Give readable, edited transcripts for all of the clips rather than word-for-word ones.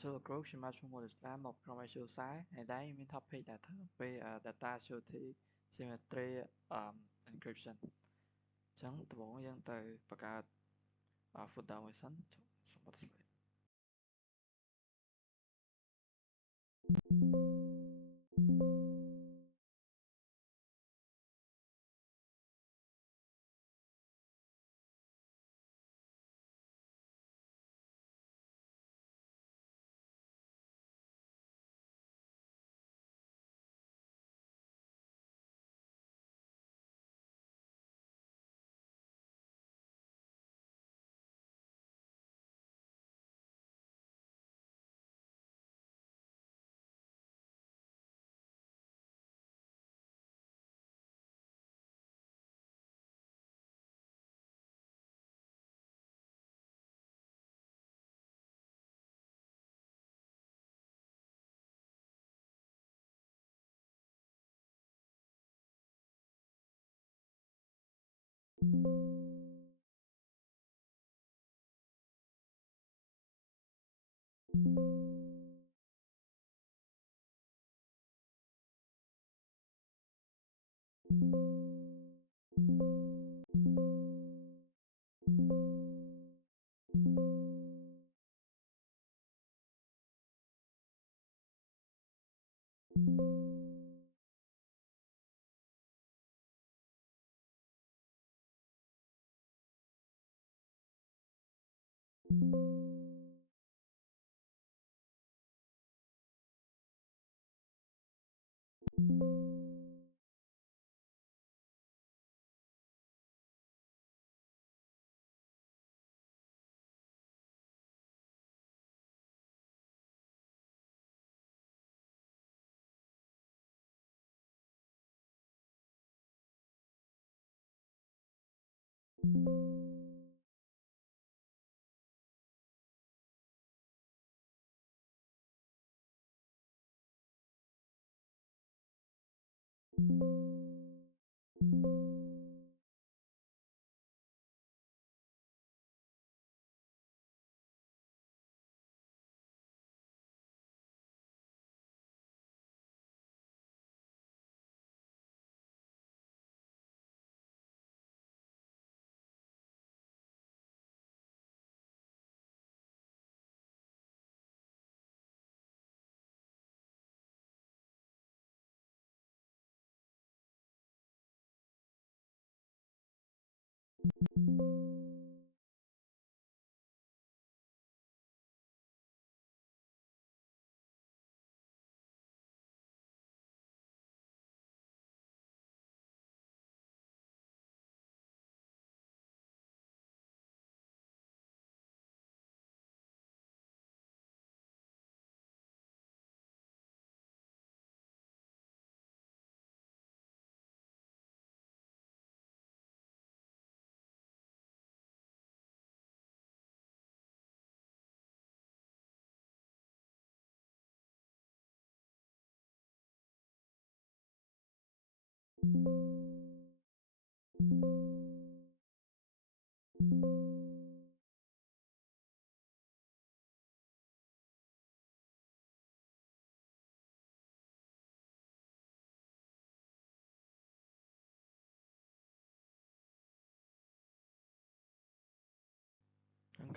សួរលោកគ្រូខ្ញុំមកឈ្មោះមូលស្លាមមកក្រុម IQ ខ្សែហើយដែរមាន topic ដែលធ្វើអំពី data security symmetry encryption អញ្ចឹងដំបូងយើងទៅបង្កើត folder មួយសិនសូមបិទ slide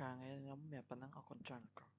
ខាងងារខ្ញុំមានប៉ុណ្ណឹងអរគុណច្រើនលោកគ្រូ